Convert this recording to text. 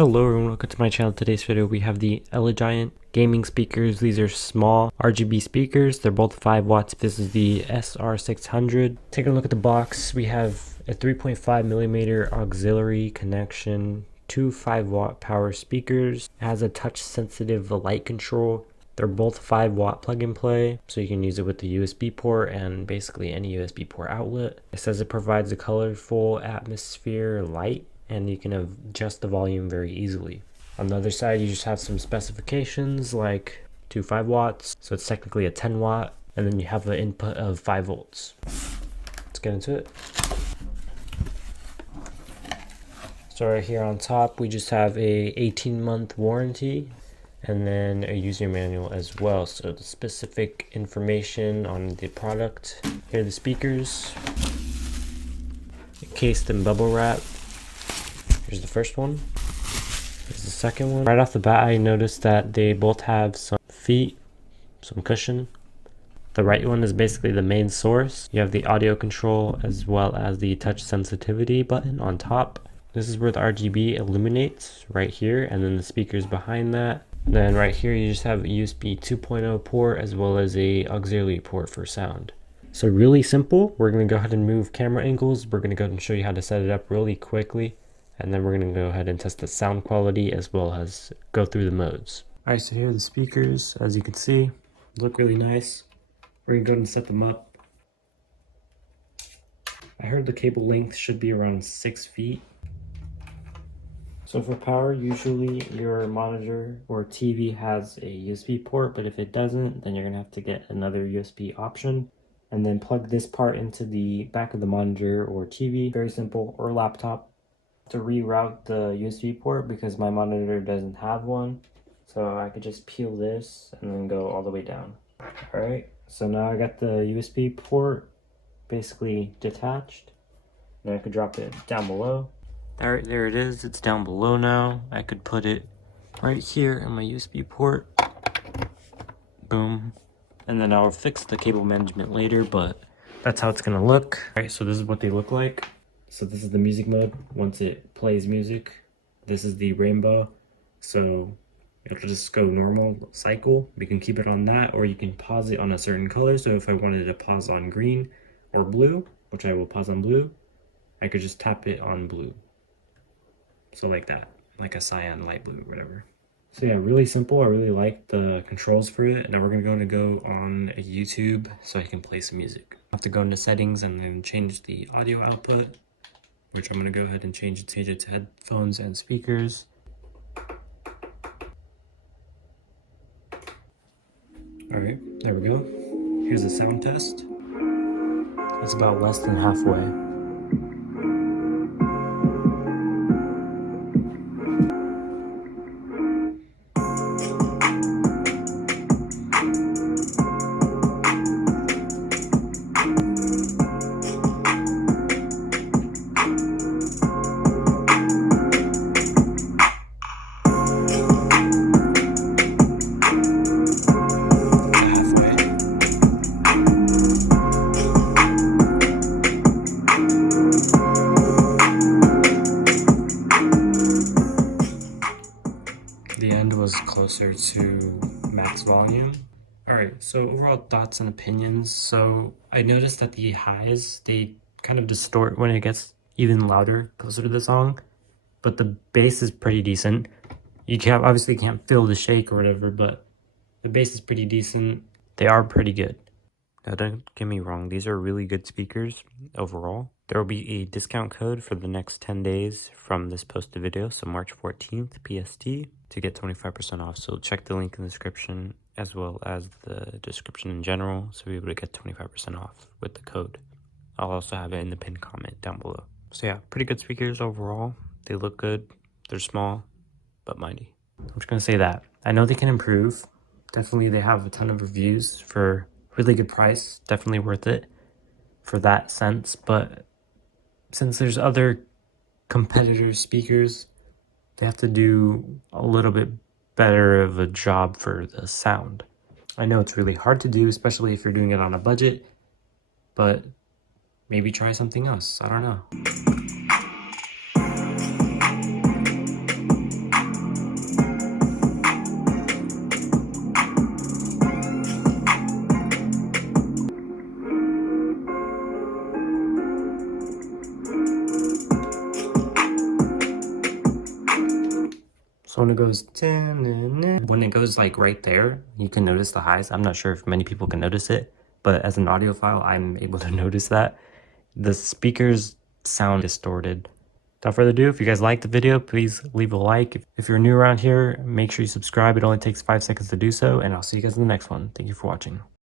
Hello everyone, welcome to my channel. Today's video we have the ELEGIANT gaming speakers. These are small RGB speakers. They're both 5 watts. This is the SR600. Taking a look at the box, we have a 3.5mm auxiliary connection, two 5-watt power speakers. It has a touch sensitive light control. They're both 5-watt plug and play, so you can use it with the USB port and basically any USB port outlet. It says it provides a colorful atmosphere light, and you can adjust the volume very easily. On the other side, you just have some specifications like two 5 watts, so it's technically a 10 watt, and then you have an input of 5 volts. Let's get into it. So right here on top, we just have a 18-month warranty, and then a user manual as well. So the specific information on the product. Here are the speakers, encased in bubble wrap. Here's the first one. Here's the second one. Right off the bat, I noticed that they both have some feet, some cushion. The right one is basically the main source. You have the audio control as well as the touch sensitivity button on top. This is where the RGB illuminates right here, and then the speakers behind that. Then right here you just have a USB 2.0 port as well as a auxiliary port for sound. So really simple. We're going to go ahead and move camera angles. We're going to go ahead and show you how to set it up really quickly. And then we're going to go ahead and test the sound quality as well as go through the modes. Alright, so here are the speakers. As you can see, look really nice. We're going to go ahead and set them up. I heard the cable length should be around 6 feet. So for power, usually your monitor or TV has a USB port, but if it doesn't, then you're going to have to get another USB option. And then plug this part into the back of the monitor or TV, very simple, or laptop. To reroute the USB port because my monitor doesn't have one, so I could just peel this and then go all the way down. Alright, so now I got the USB port basically detached. Then I could drop it down below. Alright, there it is. It's down below now. I could put it right here in my USB port. Boom. And then I'll fix the cable management later, but that's how it's gonna look. Alright, so this is what they look like. So this is the music mode. Once it plays music, this is the rainbow. So it'll just go normal cycle. We can keep it on that, or you can pause it on a certain color. So if I wanted to pause on green or blue, which I will pause on blue, I could just tap it on blue. So like that, like a cyan, light blue, whatever. So yeah, really simple. I really like the controls for it. And now we're gonna go on YouTube so I can play some music. I have to go into settings and then change the audio output, which I'm going to go ahead and change it to headphones and speakers. Alright, there we go. Here's the sound test. It's about less than halfway. The end was closer to max volume. Alright, so overall thoughts and opinions. So I noticed that the highs, they kind of distort when it gets even louder, closer to the song. But the bass is pretty decent. You obviously can't feel the shake or whatever, but the bass is pretty decent. They are pretty good. Now don't get me wrong, these are really good speakers overall. There will be a discount code for the next 10 days from this posted video, so March 14th PST, to get 25% off. So check the link in the description as well as the description in general, so you'll be able to get 25% off with the code. I'll also have it in the pinned comment down below. So yeah, pretty good speakers overall. They look good. They're small, but mighty. I'm just gonna say that. I know they can improve. Definitely they have a ton of reviews for really good price. Definitely worth it for that sense, but since there's other competitor speakers, they have to do a little bit better of a job for the sound. I know it's really hard to do, especially if you're doing it on a budget, but maybe try something else. I don't know. So when it goes, when it goes like right there, you can notice the highs. I'm not sure if many people can notice it, but as an audiophile, I'm able to notice that. The speakers sound distorted. Without further ado, if you guys liked the video, please leave a like. If you're new around here, make sure you subscribe. It only takes 5 seconds to do so, and I'll see you guys in the next one. Thank you for watching.